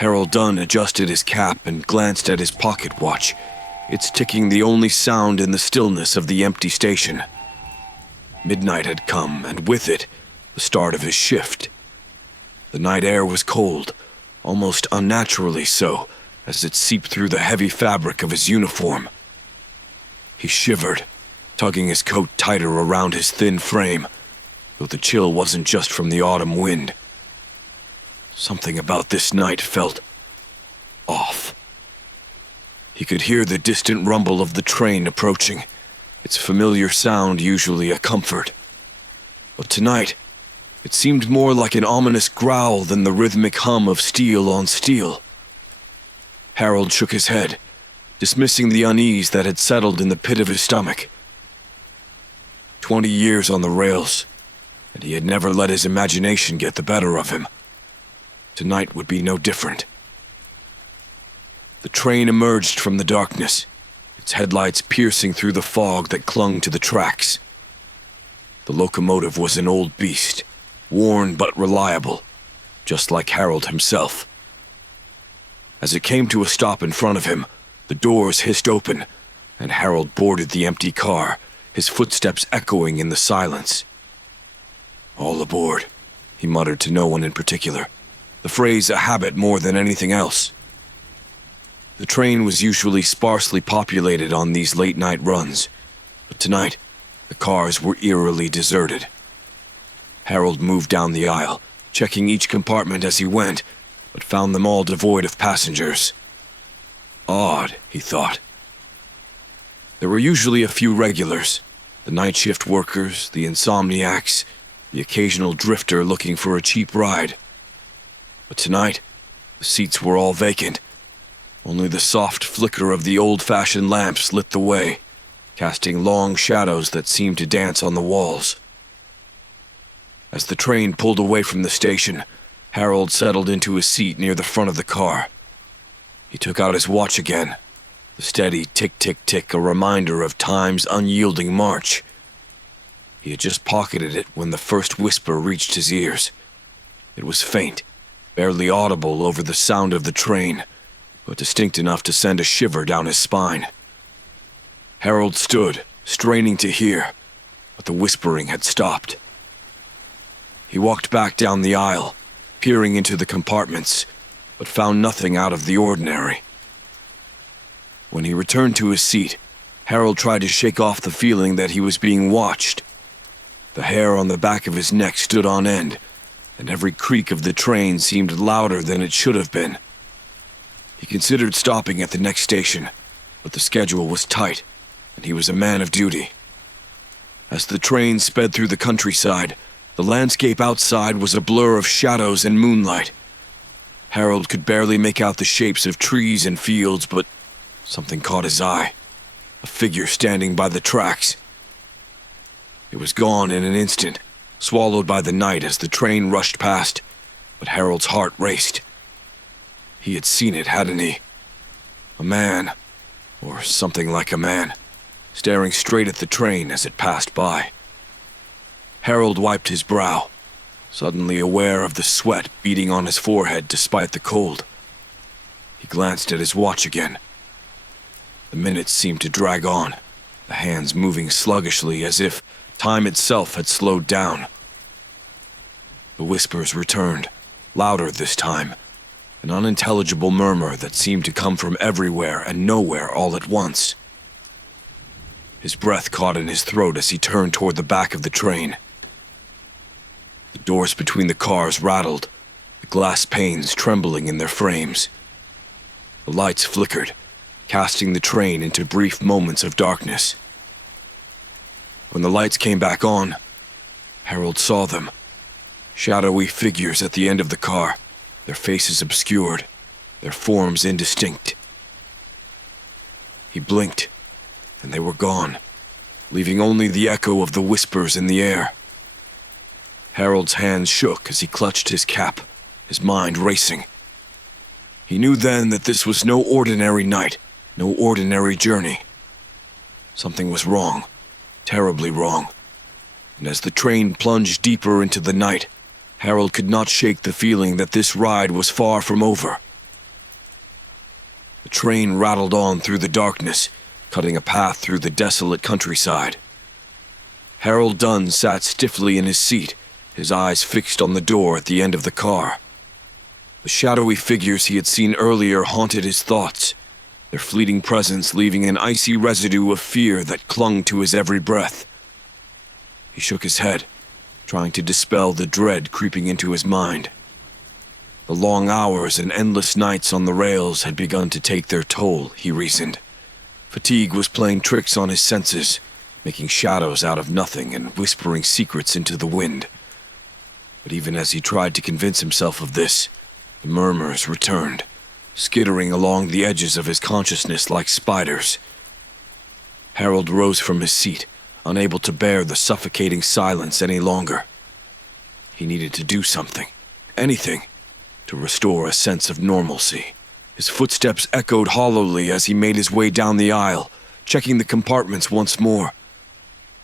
Harold Dunn adjusted his cap and glanced at his pocket watch, its ticking the only sound in the stillness of the empty station. Midnight had come, and with it, the start of his shift. The night air was cold, almost unnaturally so, as it seeped through the heavy fabric of his uniform. He shivered, tugging his coat tighter around his thin frame, though the chill wasn't just from the autumn wind. Something about this night felt off. He could hear the distant rumble of the train approaching, its familiar sound usually a comfort. But tonight, it seemed more like an ominous growl than the rhythmic hum of steel on steel. Harold shook his head, dismissing the unease that had settled in the pit of his stomach. 20 years on the rails, and he had never let his imagination get the better of him. Tonight would be no different. The train emerged from the darkness, its headlights piercing through the fog that clung to the tracks. The locomotive was an old beast, worn but reliable, just like Harold himself. As it came to a stop in front of him, the doors hissed open, and Harold boarded the empty car, his footsteps echoing in the silence. "All aboard," he muttered to no one in particular, the phrase a habit more than anything else. The train was usually sparsely populated on these late-night runs, but tonight, the cars were eerily deserted. Harold moved down the aisle, checking each compartment as he went, but found them all devoid of passengers. Odd, he thought. There were usually a few regulars, the night shift workers, the insomniacs, the occasional drifter looking for a cheap ride. But tonight, the seats were all vacant. Only the soft flicker of the old-fashioned lamps lit the way, casting long shadows that seemed to dance on the walls. As the train pulled away from the station, Harold settled into his seat near the front of the car. He took out his watch again, the steady tick-tick-tick, a reminder of time's unyielding march. He had just pocketed it when the first whisper reached his ears. It was faint, barely audible over the sound of the train, but distinct enough to send a shiver down his spine. Harold stood, straining to hear, but the whispering had stopped. He walked back down the aisle, peering into the compartments, but found nothing out of the ordinary. When he returned to his seat, Harold tried to shake off the feeling that he was being watched. The hair on the back of his neck stood on end, and every creak of the train seemed louder than it should have been. He considered stopping at the next station, but the schedule was tight, and he was a man of duty. As the train sped through the countryside, the landscape outside was a blur of shadows and moonlight. Harold could barely make out the shapes of trees and fields, but something caught his eye. A figure standing by the tracks. It was gone in an instant, swallowed by the night as the train rushed past, but Harold's heart raced. He had seen it, hadn't he? A man, or something like a man, staring straight at the train as it passed by. Harold wiped his brow, suddenly aware of the sweat beading on his forehead despite the cold. He glanced at his watch again. The minutes seemed to drag on, the hands moving sluggishly as if time itself had slowed down. The whispers returned, louder this time, an unintelligible murmur that seemed to come from everywhere and nowhere all at once. His breath caught in his throat as he turned toward the back of the train. The doors between the cars rattled, the glass panes trembling in their frames. The lights flickered, casting the train into brief moments of darkness. When the lights came back on, Harold saw them. Shadowy figures at the end of the car, their faces obscured, their forms indistinct. He blinked, and they were gone, leaving only the echo of the whispers in the air. Harold's hands shook as he clutched his cap, his mind racing. He knew then that this was no ordinary night, no ordinary journey. Something was wrong, terribly wrong. And as the train plunged deeper into the night, Harold could not shake the feeling that this ride was far from over. The train rattled on through the darkness, cutting a path through the desolate countryside. Harold Dunn sat stiffly in his seat, his eyes fixed on the door at the end of the car. The shadowy figures he had seen earlier haunted his thoughts, their fleeting presence leaving an icy residue of fear that clung to his every breath. He shook his head, trying to dispel the dread creeping into his mind. The long hours and endless nights on the rails had begun to take their toll, he reasoned. Fatigue was playing tricks on his senses, making shadows out of nothing and whispering secrets into the wind. But even as he tried to convince himself of this, the murmurs returned, skittering along the edges of his consciousness like spiders. Harold rose from his seat, unable to bear the suffocating silence any longer. He needed to do something, anything, to restore a sense of normalcy. His footsteps echoed hollowly as he made his way down the aisle, checking the compartments once more.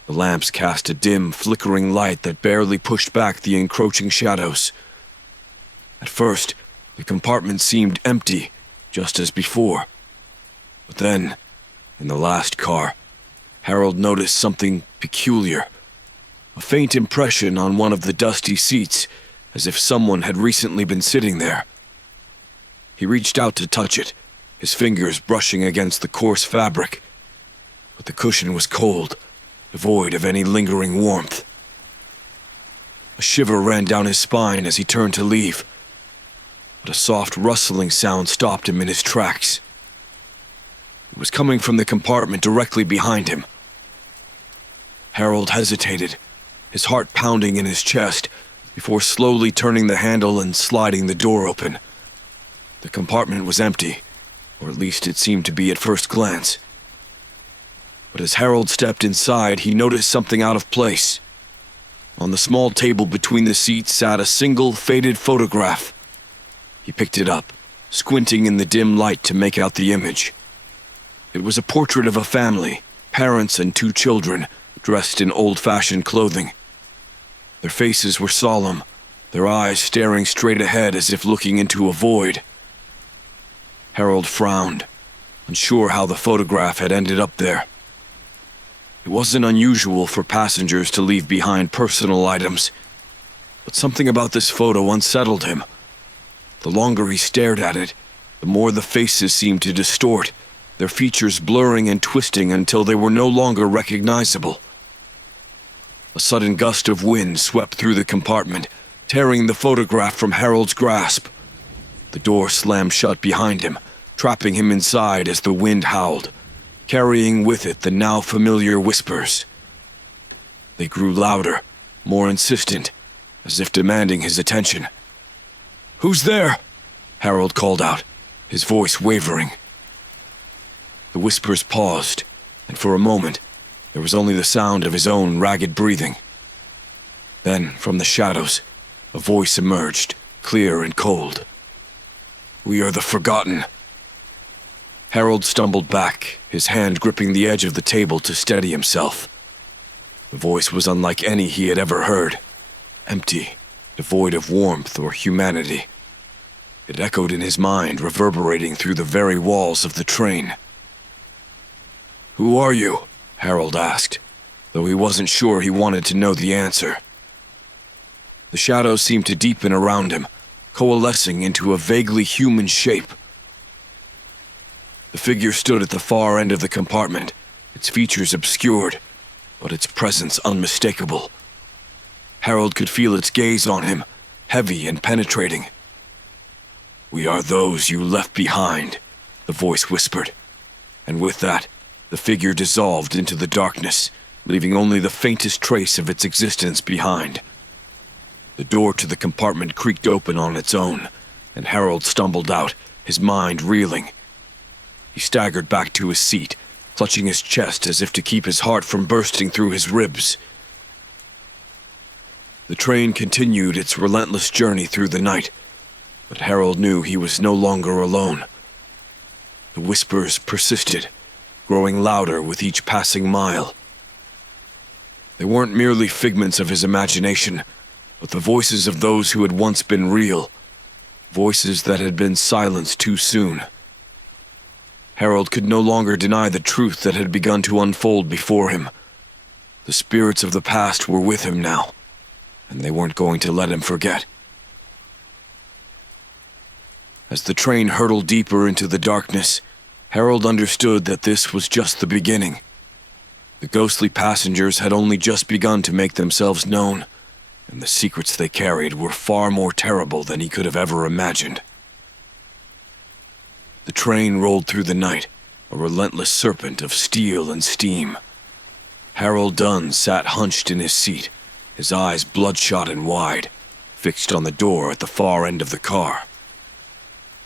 The lamps cast a dim, flickering light that barely pushed back the encroaching shadows. At first, the compartment seemed empty, just as before. But then, in the last car, Harold noticed something peculiar. A faint impression on one of the dusty seats, as if someone had recently been sitting there. He reached out to touch it, his fingers brushing against the coarse fabric. But the cushion was cold, devoid of any lingering warmth. A shiver ran down his spine as he turned to leave, but a soft rustling sound stopped him in his tracks. It was coming from the compartment directly behind him. Harold hesitated, his heart pounding in his chest, before slowly turning the handle and sliding the door open. The compartment was empty, or at least it seemed to be at first glance. But as Harold stepped inside, he noticed something out of place. On the small table between the seats sat a single faded photograph. He picked it up, squinting in the dim light to make out the image. It was a portrait of a family, parents and 2 children, dressed in old-fashioned clothing. Their faces were solemn, their eyes staring straight ahead as if looking into a void. Harold frowned, unsure how the photograph had ended up there. It wasn't unusual for passengers to leave behind personal items, but something about this photo unsettled him. The longer he stared at it, the more the faces seemed to distort, their features blurring and twisting until they were no longer recognizable. A sudden gust of wind swept through the compartment, tearing the photograph from Harold's grasp. The door slammed shut behind him, trapping him inside as the wind howled, carrying with it the now familiar whispers. They grew louder, more insistent, as if demanding his attention. "Who's there?" Harold called out, his voice wavering. The whispers paused, and for a moment, there was only the sound of his own ragged breathing. Then, from the shadows, a voice emerged, clear and cold. "We are the Forgotten." Harold stumbled back, his hand gripping the edge of the table to steady himself. The voice was unlike any he had ever heard, empty, devoid of warmth or humanity. It echoed in his mind, reverberating through the very walls of the train. "Who are you?" Harold asked, though he wasn't sure he wanted to know the answer. The shadows seemed to deepen around him, coalescing into a vaguely human shape. The figure stood at the far end of the compartment, its features obscured, but its presence unmistakable. Harold could feel its gaze on him, heavy and penetrating. "We are those you left behind," the voice whispered, and with that, the figure dissolved into the darkness, leaving only the faintest trace of its existence behind. The door to the compartment creaked open on its own, and Harold stumbled out, his mind reeling. He staggered back to his seat, clutching his chest as if to keep his heart from bursting through his ribs. The train continued its relentless journey through the night, but Harold knew he was no longer alone. The whispers persisted, growing louder with each passing mile. They weren't merely figments of his imagination, but the voices of those who had once been real, voices that had been silenced too soon. Harold could no longer deny the truth that had begun to unfold before him. The spirits of the past were with him now, and they weren't going to let him forget. As the train hurtled deeper into the darkness, Harold understood that this was just the beginning. The ghostly passengers had only just begun to make themselves known, and the secrets they carried were far more terrible than he could have ever imagined. The train rolled through the night, a relentless serpent of steel and steam. Harold Dunn sat hunched in his seat, his eyes bloodshot and wide, fixed on the door at the far end of the car.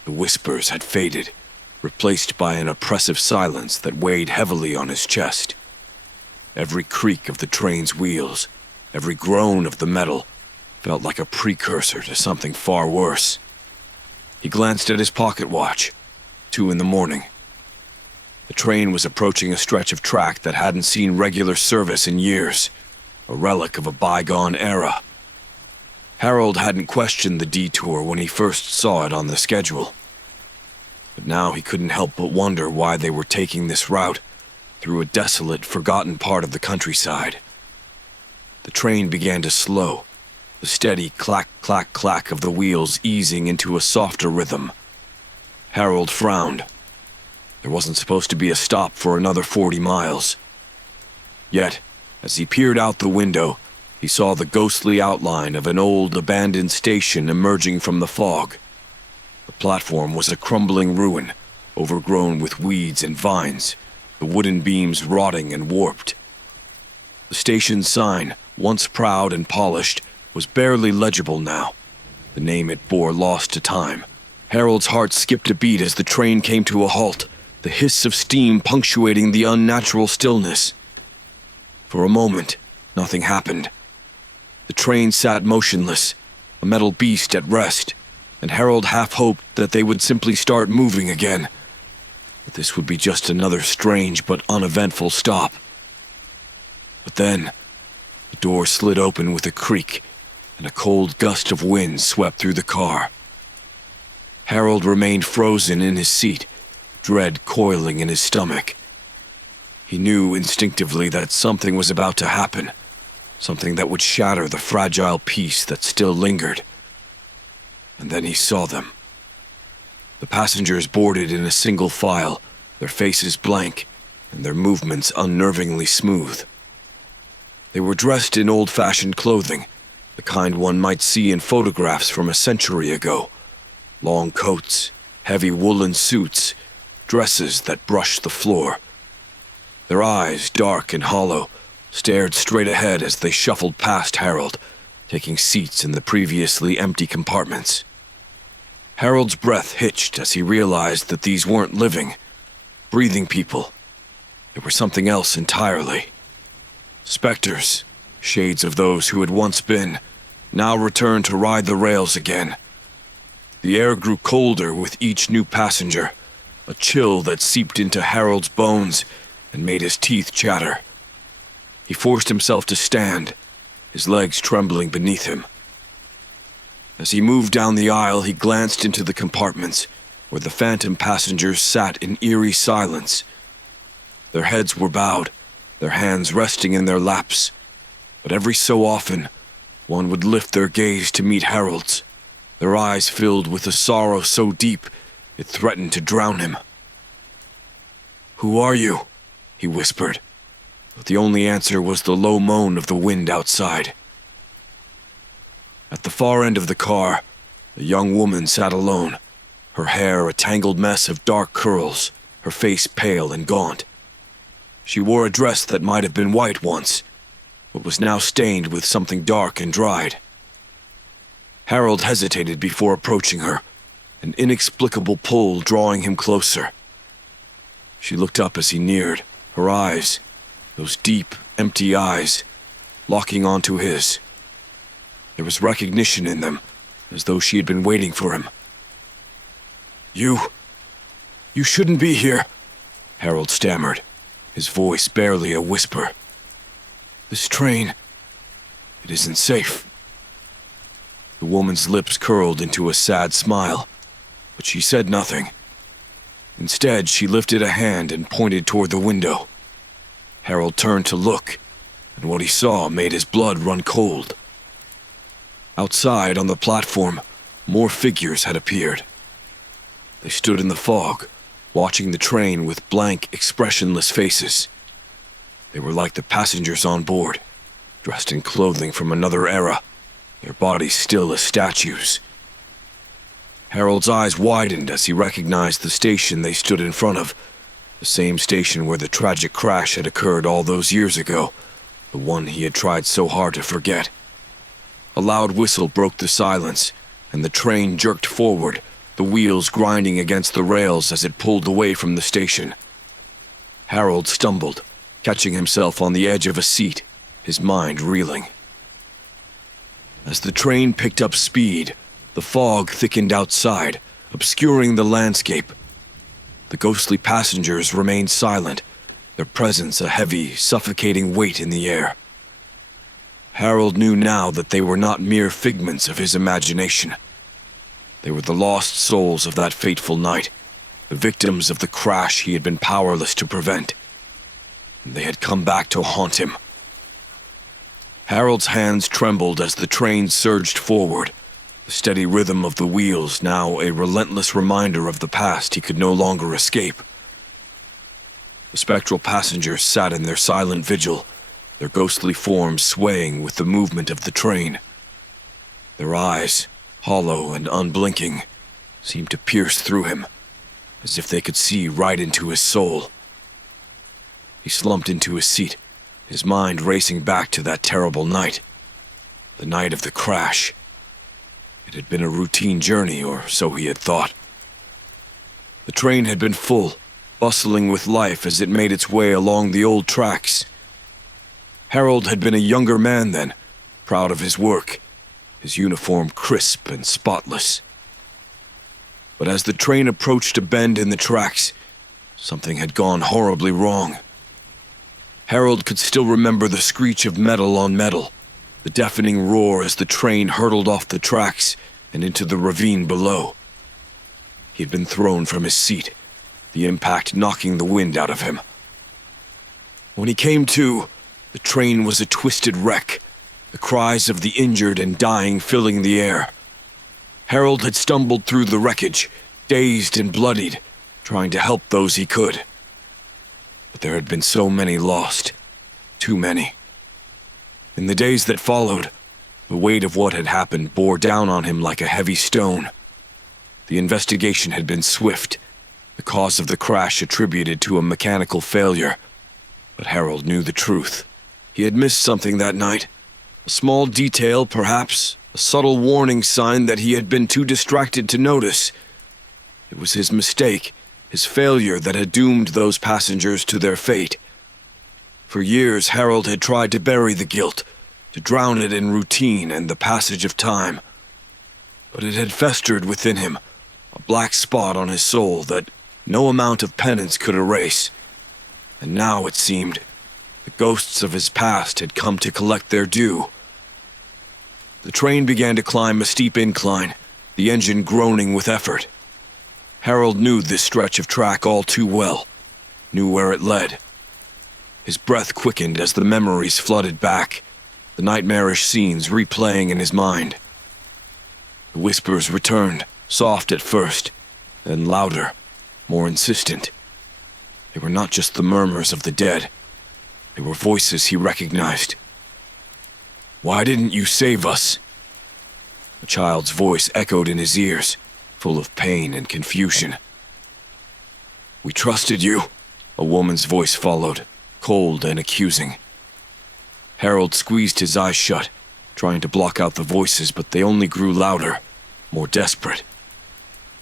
The whispers had faded, replaced by an oppressive silence that weighed heavily on his chest. Every creak of the train's wheels, every groan of the metal, felt like a precursor to something far worse. He glanced at his pocket watch. 2 a.m. The train was approaching a stretch of track that hadn't seen regular service in years, a relic of a bygone era. Harold hadn't questioned the detour when he first saw it on the schedule. But now he couldn't help but wonder why they were taking this route, through a desolate, forgotten part of the countryside. The train began to slow, the steady clack, clack, clack of the wheels easing into a softer rhythm. Harold frowned. There wasn't supposed to be a stop for another 40 miles. Yet, as he peered out the window, he saw the ghostly outline of an old, abandoned station emerging from the fog. The platform was a crumbling ruin, overgrown with weeds and vines, the wooden beams rotting and warped. The station's sign, once proud and polished, was barely legible now. The name it bore lost to time. Harold's heart skipped a beat as the train came to a halt, the hiss of steam punctuating the unnatural stillness. For a moment, nothing happened. The train sat motionless, a metal beast at rest, and Harold half hoped that they would simply start moving again. But this would be just another strange but uneventful stop. But then, the door slid open with a creak, and a cold gust of wind swept through the car. Harold remained frozen in his seat, dread coiling in his stomach. He knew instinctively that something was about to happen, something that would shatter the fragile peace that still lingered. And then he saw them. The passengers boarded in a single file, their faces blank, and their movements unnervingly smooth. They were dressed in old-fashioned clothing, the kind one might see in photographs from a century ago. Long coats, heavy woolen suits, dresses that brushed the floor. Their eyes, dark and hollow, stared straight ahead as they shuffled past Harold, taking seats in the previously empty compartments. Harold's breath hitched as he realized that these weren't living, breathing people. They were something else entirely. Specters, shades of those who had once been, now returned to ride the rails again. The air grew colder with each new passenger, a chill that seeped into Harold's bones and made his teeth chatter. He forced himself to stand, his legs trembling beneath him. As he moved down the aisle, he glanced into the compartments, where the phantom passengers sat in eerie silence. Their heads were bowed, their hands resting in their laps, but every so often, one would lift their gaze to meet Harold's, their eyes filled with a sorrow so deep it threatened to drown him. "Who are you?" he whispered, but the only answer was the low moan of the wind outside. At the far end of the car, a young woman sat alone, her hair a tangled mess of dark curls, her face pale and gaunt. She wore a dress that might have been white once, but was now stained with something dark and dried. Harold hesitated before approaching her, an inexplicable pull drawing him closer. She looked up as he neared, her eyes, those deep, empty eyes, locking onto his. There was recognition in them, as though she had been waiting for him. You shouldn't be here," Harold stammered, his voice barely a whisper. "This train, it isn't safe." The woman's lips curled into a sad smile, but she said nothing. Instead, she lifted a hand and pointed toward the window. Harold turned to look, and what he saw made his blood run cold. Outside, on the platform, more figures had appeared. They stood in the fog, watching the train with blank, expressionless faces. They were like the passengers on board, dressed in clothing from another era, their bodies still as statues. Harold's eyes widened as he recognized the station they stood in front of, the same station where the tragic crash had occurred all those years ago, the one he had tried so hard to forget. A loud whistle broke the silence, and the train jerked forward, the wheels grinding against the rails as it pulled away from the station. Harold stumbled, catching himself on the edge of a seat, his mind reeling. As the train picked up speed, the fog thickened outside, obscuring the landscape. The ghostly passengers remained silent, their presence a heavy, suffocating weight in the air. Harold knew now that they were not mere figments of his imagination. They were the lost souls of that fateful night, the victims of the crash he had been powerless to prevent. And they had come back to haunt him. Harold's hands trembled as the train surged forward, the steady rhythm of the wheels now a relentless reminder of the past he could no longer escape. The spectral passengers sat in their silent vigil, their ghostly forms swaying with the movement of the train. Their eyes, hollow and unblinking, seemed to pierce through him, as if they could see right into his soul. He slumped into his seat, his mind racing back to that terrible night, the night of the crash. It had been a routine journey, or so he had thought. The train had been full, bustling with life as it made its way along the old tracks. Harold had been a younger man then, proud of his work, his uniform crisp and spotless. But as the train approached a bend in the tracks, something had gone horribly wrong. Harold could still remember the screech of metal on metal, the deafening roar as the train hurtled off the tracks and into the ravine below. He had been thrown from his seat, the impact knocking the wind out of him. When he came to, the train was a twisted wreck, the cries of the injured and dying filling the air. Harold had stumbled through the wreckage, dazed and bloodied, trying to help those he could. But there had been so many lost, too many. In the days that followed, the weight of what had happened bore down on him like a heavy stone. The investigation had been swift, the cause of the crash attributed to a mechanical failure. But Harold knew the truth. He had missed something that night. A small detail, perhaps, a subtle warning sign that he had been too distracted to notice. It was his mistake, his failure that had doomed those passengers to their fate. For years, Harold had tried to bury the guilt, to drown it in routine and the passage of time. But it had festered within him, a black spot on his soul that no amount of penance could erase. And now, it seemed, the ghosts of his past had come to collect their due. The train began to climb a steep incline, the engine groaning with effort. Harold knew this stretch of track all too well, knew where it led. His breath quickened as the memories flooded back, the nightmarish scenes replaying in his mind. The whispers returned, soft at first, then louder, more insistent. They were not just the murmurs of the dead. They were voices he recognized. "Why didn't you save us?" A child's voice echoed in his ears, full of pain and confusion. "We trusted you," a woman's voice followed, cold and accusing. Harold squeezed his eyes shut, trying to block out the voices, but they only grew louder, more desperate.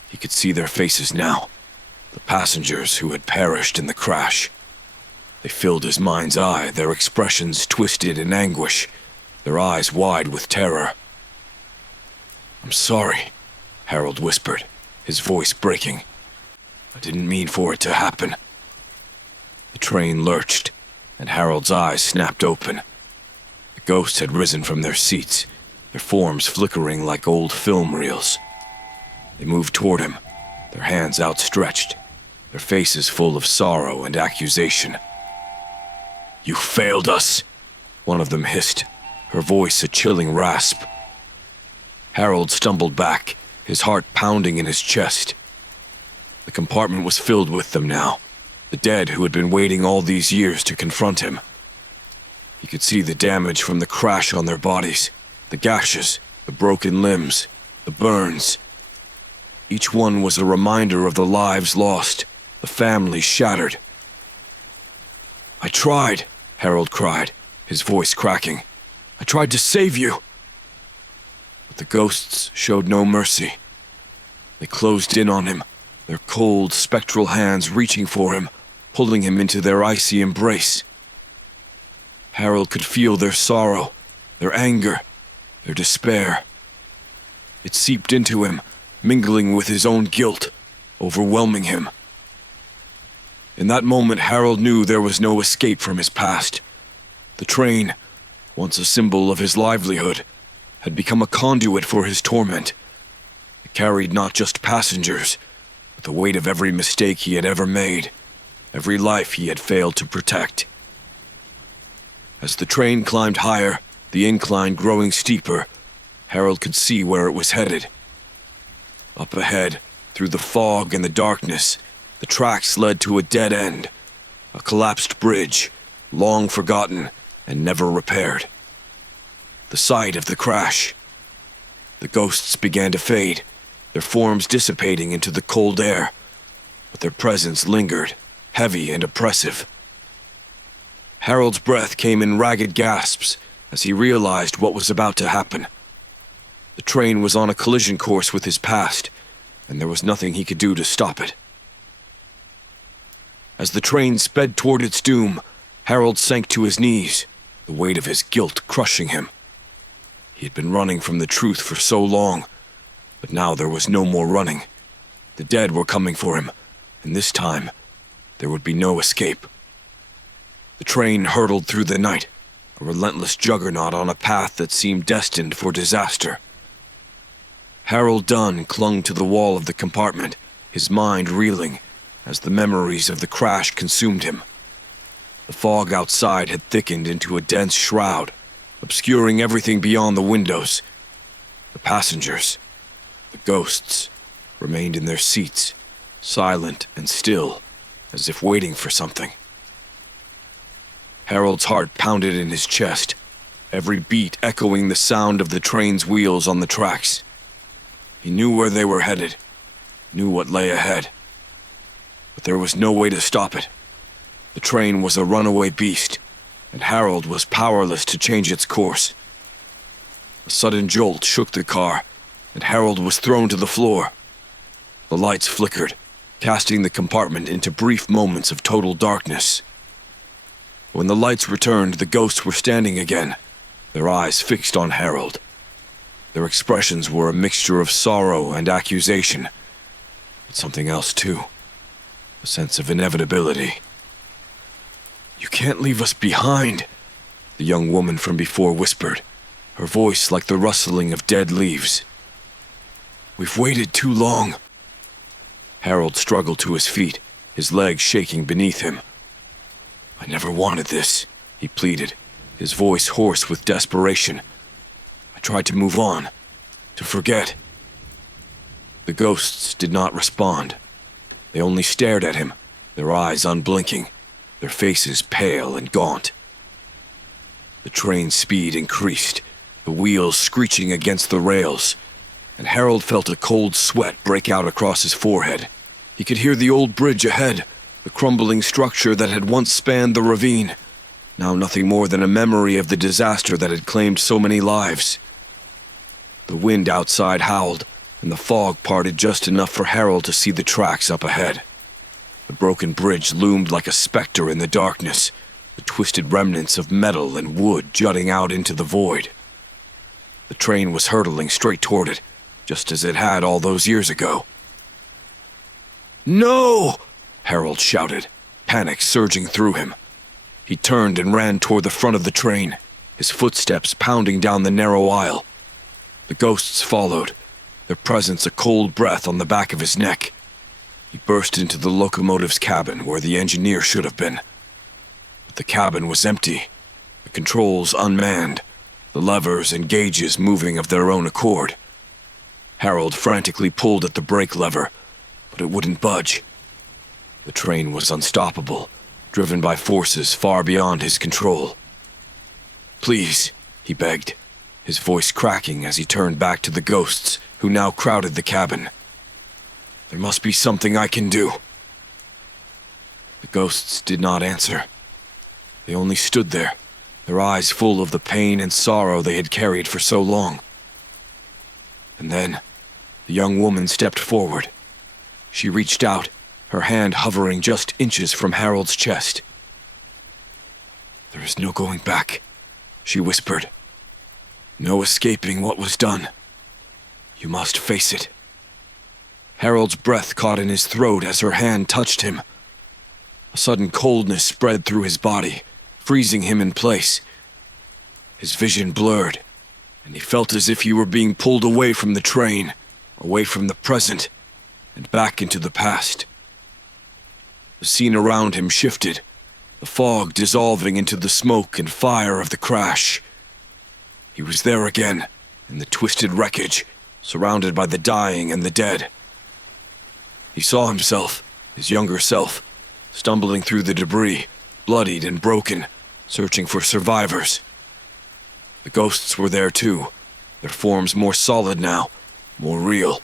He could see their faces now, the passengers who had perished in the crash. They filled his mind's eye, their expressions twisted in anguish, their eyes wide with terror. "I'm sorry," Harold whispered, his voice breaking. "I didn't mean for it to happen." The train lurched, and Harold's eyes snapped open. The ghosts had risen from their seats, their forms flickering like old film reels. They moved toward him, their hands outstretched, their faces full of sorrow and accusation. "You failed us," one of them hissed, her voice a chilling rasp. Harold stumbled back, his heart pounding in his chest. The compartment was filled with them now, the dead who had been waiting all these years to confront him. He could see the damage from the crash on their bodies, the gashes, the broken limbs, the burns. Each one was a reminder of the lives lost, the families shattered. "I tried," Harold cried, his voice cracking. "I tried to save you." But the ghosts showed no mercy. They closed in on him, their cold, spectral hands reaching for him, pulling him into their icy embrace. Harold could feel their sorrow, their anger, their despair. It seeped into him, mingling with his own guilt, overwhelming him. In that moment, Harold knew there was no escape from his past. The train, once a symbol of his livelihood, had become a conduit for his torment. It carried not just passengers, but the weight of every mistake he had ever made, every life he had failed to protect. As the train climbed higher, the incline growing steeper, Harold could see where it was headed. Up ahead, through the fog and the darkness, the tracks led to a dead end, a collapsed bridge, long forgotten and never repaired. The site of the crash. The ghosts began to fade, their forms dissipating into the cold air, but their presence lingered, heavy and oppressive. Harold's breath came in ragged gasps as he realized what was about to happen. The train was on a collision course with his past, and there was nothing he could do to stop it. As the train sped toward its doom, Harold sank to his knees, the weight of his guilt crushing him. He had been running from the truth for so long, but now there was no more running. The dead were coming for him, and this time, there would be no escape. The train hurtled through the night, a relentless juggernaut on a path that seemed destined for disaster. Harold Dunn clung to the wall of the compartment, his mind reeling as the memories of the crash consumed him. The fog outside had thickened into a dense shroud, obscuring everything beyond the windows. The passengers, the ghosts, remained in their seats, silent and still, as if waiting for something. Harold's heart pounded in his chest, every beat echoing the sound of the train's wheels on the tracks. He knew where they were headed, knew what lay ahead. But there was no way to stop it. The train was a runaway beast, and Harold was powerless to change its course. A sudden jolt shook the car, and Harold was thrown to the floor. The lights flickered, casting the compartment into brief moments of total darkness. When the lights returned, the ghosts were standing again, their eyes fixed on Harold. Their expressions were a mixture of sorrow and accusation, but something else too, a sense of inevitability. "You can't leave us behind," the young woman from before whispered, her voice like the rustling of dead leaves. "We've waited too long." Harold struggled to his feet, his legs shaking beneath him. "I never wanted this," he pleaded, his voice hoarse with desperation. "I tried to move on, to forget." The ghosts did not respond. They only stared at him, their eyes unblinking, their faces pale and gaunt. The train's speed increased, the wheels screeching against the rails, and Harold felt a cold sweat break out across his forehead. He could hear the old bridge ahead, the crumbling structure that had once spanned the ravine, now nothing more than a memory of the disaster that had claimed so many lives. The wind outside howled, and the fog parted just enough for Harold to see the tracks up ahead. The broken bridge loomed like a specter in the darkness, the twisted remnants of metal and wood jutting out into the void. The train was hurtling straight toward it, just as it had all those years ago. "No!" Harold shouted, panic surging through him. He turned and ran toward the front of the train, his footsteps pounding down the narrow aisle. The ghosts followed, their presence a cold breath on the back of his neck. He burst into the locomotive's cabin where the engineer should have been. But the cabin was empty, the controls unmanned, the levers and gauges moving of their own accord. Harold frantically pulled at the brake lever, but it wouldn't budge. The train was unstoppable, driven by forces far beyond his control. "Please," he begged, his voice cracking as he turned back to the ghosts who now crowded the cabin. "There must be something I can do." The ghosts did not answer. They only stood there, their eyes full of the pain and sorrow they had carried for so long. And then, the young woman stepped forward. She reached out, her hand hovering just inches from Harold's chest. "There is no going back," she whispered. "No escaping what was done. You must face it." Harold's breath caught in his throat as her hand touched him. A sudden coldness spread through his body, freezing him in place. His vision blurred, and he felt as if he were being pulled away from the train, away from the present, and back into the past. The scene around him shifted, the fog dissolving into the smoke and fire of the crash. He was there again, in the twisted wreckage, surrounded by the dying and the dead. He saw himself, his younger self, stumbling through the debris, bloodied and broken, searching for survivors. The ghosts were there too, their forms more solid now, more real.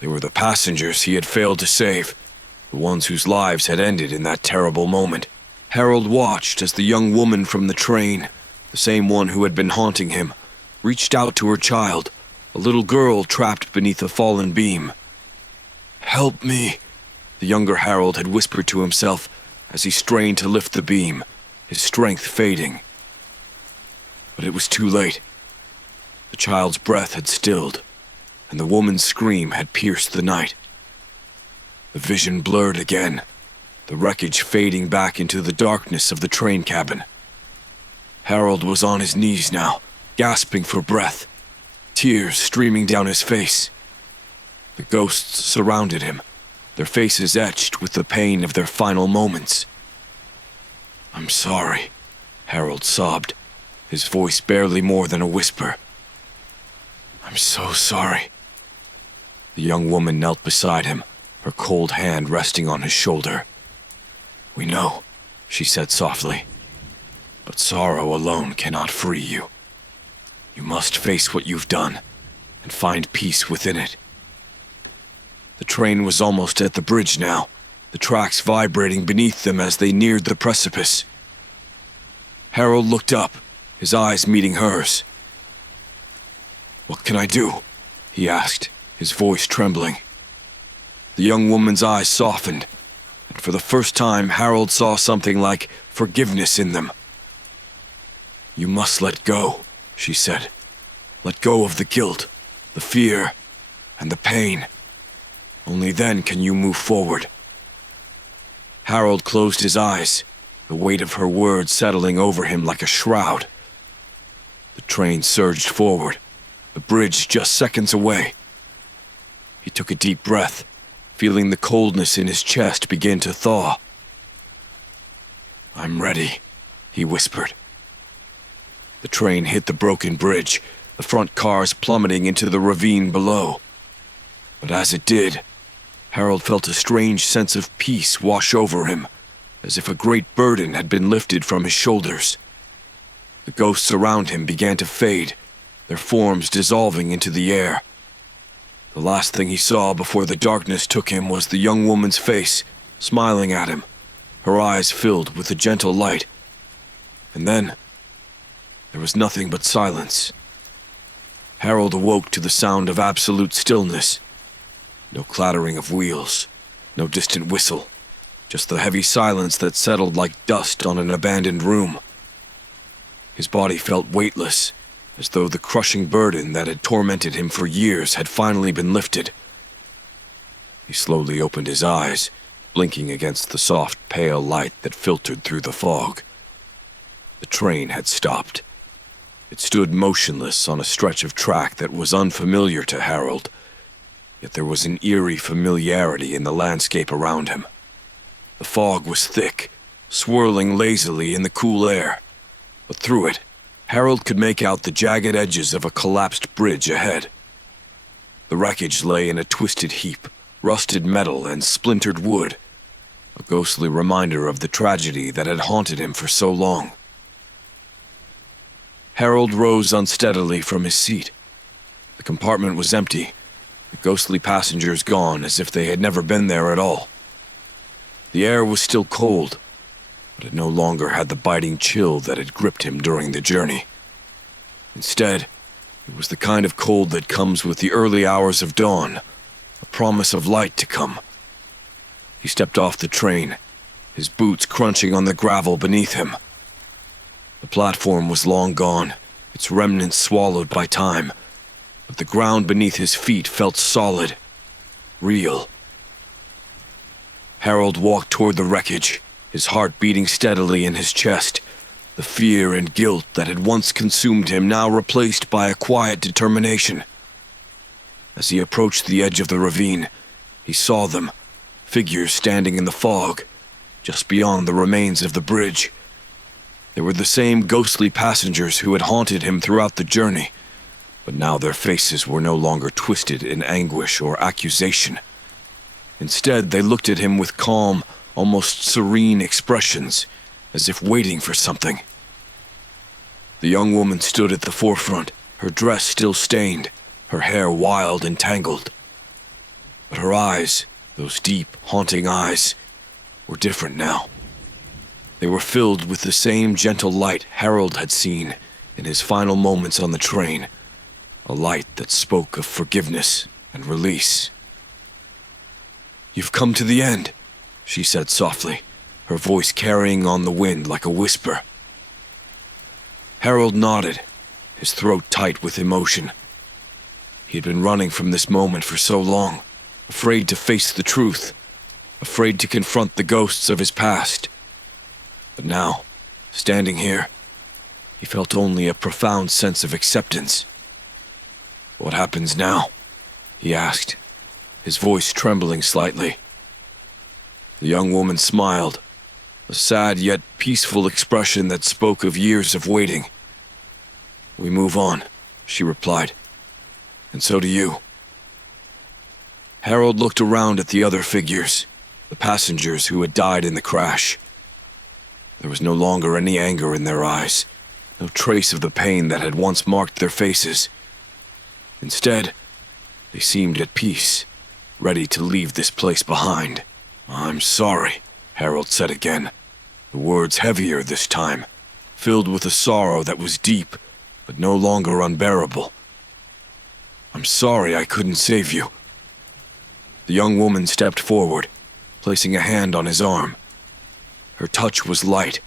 They were the passengers he had failed to save, the ones whose lives had ended in that terrible moment. Harold watched as the young woman from the train, the same one who had been haunting him, reached out to her child, a little girl trapped beneath a fallen beam. "Help me," the younger Harold had whispered to himself as he strained to lift the beam, his strength fading. But it was too late. The child's breath had stilled, and the woman's scream had pierced the night. The vision blurred again, the wreckage fading back into the darkness of the train cabin. Harold was on his knees now, gasping for breath, tears streaming down his face. The ghosts surrounded him, their faces etched with the pain of their final moments. "I'm sorry," Harold sobbed, his voice barely more than a whisper. "I'm so sorry." The young woman knelt beside him, her cold hand resting on his shoulder. "We know," she said softly, "but sorrow alone cannot free you. You must face what you've done, and find peace within it." The train was almost at the bridge now, the tracks vibrating beneath them as they neared the precipice. Harold looked up, his eyes meeting hers. "What can I do?" he asked, his voice trembling. The young woman's eyes softened, and for the first time Harold saw something like forgiveness in them. "You must let go," she said. "Let go of the guilt, the fear, and the pain. Only then can you move forward." Harold closed his eyes, the weight of her words settling over him like a shroud. The train surged forward, the bridge just seconds away. He took a deep breath, feeling the coldness in his chest begin to thaw. "I'm ready," he whispered. The train hit the broken bridge, the front cars plummeting into the ravine below. But as it did, Harold felt a strange sense of peace wash over him, as if a great burden had been lifted from his shoulders. The ghosts around him began to fade, their forms dissolving into the air. The last thing he saw before the darkness took him was the young woman's face, smiling at him, her eyes filled with a gentle light. And then, there was nothing but silence. Harold awoke to the sound of absolute stillness. No clattering of wheels, no distant whistle, just the heavy silence that settled like dust on an abandoned room. His body felt weightless, as though the crushing burden that had tormented him for years had finally been lifted. He slowly opened his eyes, blinking against the soft, pale light that filtered through the fog. The train had stopped. It stood motionless on a stretch of track that was unfamiliar to Harold. yet there was an eerie familiarity in the landscape around him. The fog was thick, swirling lazily in the cool air, but through it, Harold could make out the jagged edges of a collapsed bridge ahead. The wreckage lay in a twisted heap, rusted metal and splintered wood, a ghostly reminder of the tragedy that had haunted him for so long. Harold rose unsteadily from his seat. The compartment was empty, the ghostly passengers gone as if they had never been there at all. The air was still cold, but it no longer had the biting chill that had gripped him during the journey. Instead, it was the kind of cold that comes with the early hours of dawn, a promise of light to come. He stepped off the train, his boots crunching on the gravel beneath him. The platform was long gone, its remnants swallowed by time, but the ground beneath his feet felt solid, real. Harold walked toward the wreckage, his heart beating steadily in his chest, the fear and guilt that had once consumed him now replaced by a quiet determination. As he approached the edge of the ravine, he saw them, figures standing in the fog, just beyond the remains of the bridge. They were the same ghostly passengers who had haunted him throughout the journey, but now their faces were no longer twisted in anguish or accusation. Instead, they looked at him with calm, almost serene expressions, as if waiting for something. The young woman stood at the forefront, her dress still stained, her hair wild and tangled. But her eyes, those deep, haunting eyes, were different now. They were filled with the same gentle light Harold had seen in his final moments on the train, a light that spoke of forgiveness and release. "You've come to the end," she said softly, her voice carrying on the wind like a whisper. Harold nodded, his throat tight with emotion. He had been running from this moment for so long, afraid to face the truth, afraid to confront the ghosts of his past. But now, standing here, he felt only a profound sense of acceptance. "What happens now?" he asked, his voice trembling slightly. The young woman smiled, a sad yet peaceful expression that spoke of years of waiting. "We move on," she replied, "and so do you." Harold looked around at the other figures, the passengers who had died in the crash. There was no longer any anger in their eyes, no trace of the pain that had once marked their faces. Instead, they seemed at peace, ready to leave this place behind. "I'm sorry," Harold said again, the words heavier this time, filled with a sorrow that was deep, but no longer unbearable. "I'm sorry I couldn't save you." The young woman stepped forward, placing a hand on his arm. Her touch was light,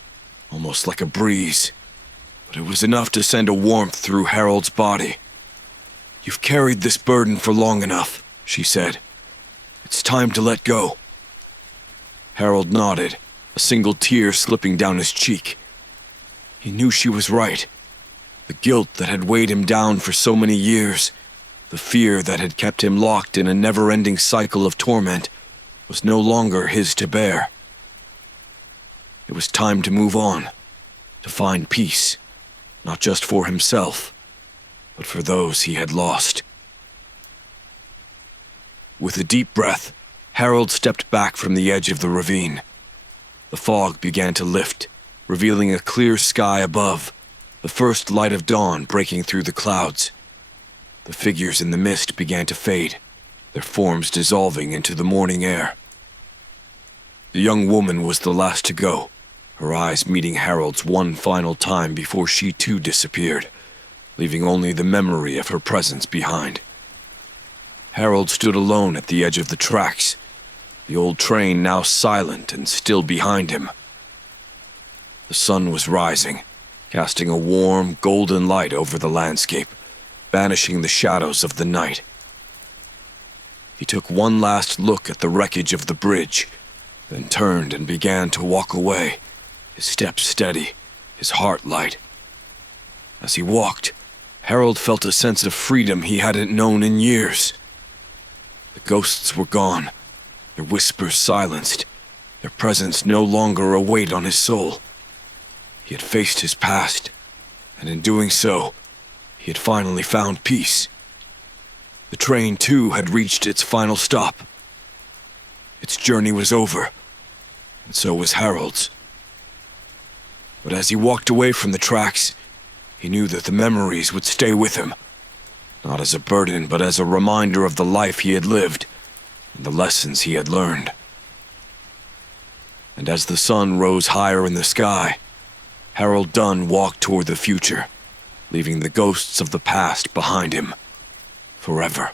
almost like a breeze, but it was enough to send a warmth through Harold's body. "You've carried this burden for long enough," she said. "It's time to let go." Harold nodded, a single tear slipping down his cheek. He knew she was right. The guilt that had weighed him down for so many years, the fear that had kept him locked in a never-ending cycle of torment, was no longer his to bear. It was time to move on, to find peace, not just for himself, but for those he had lost. With a deep breath, Harold stepped back from the edge of the ravine. The fog began to lift, revealing a clear sky above, the first light of dawn breaking through the clouds. The figures in the mist began to fade, their forms dissolving into the morning air. The young woman was the last to go, her eyes meeting Harold's one final time before she too disappeared, leaving only the memory of her presence behind. Harold stood alone at the edge of the tracks, the old train now silent and still behind him. The sun was rising, casting a warm, golden light over the landscape, banishing the shadows of the night. He took one last look at the wreckage of the bridge, then turned and began to walk away, his steps steady, his heart light. As he walked, Harold felt a sense of freedom he hadn't known in years. The ghosts were gone, their whispers silenced, their presence no longer a weight on his soul. He had faced his past, and in doing so, he had finally found peace. The train, too, had reached its final stop. Its journey was over, and so was Harold's. But as he walked away from the tracks, he knew that the memories would stay with him, not as a burden, but as a reminder of the life he had lived and the lessons he had learned. And as the sun rose higher in the sky, Harold Dunn walked toward the future, leaving the ghosts of the past behind him forever.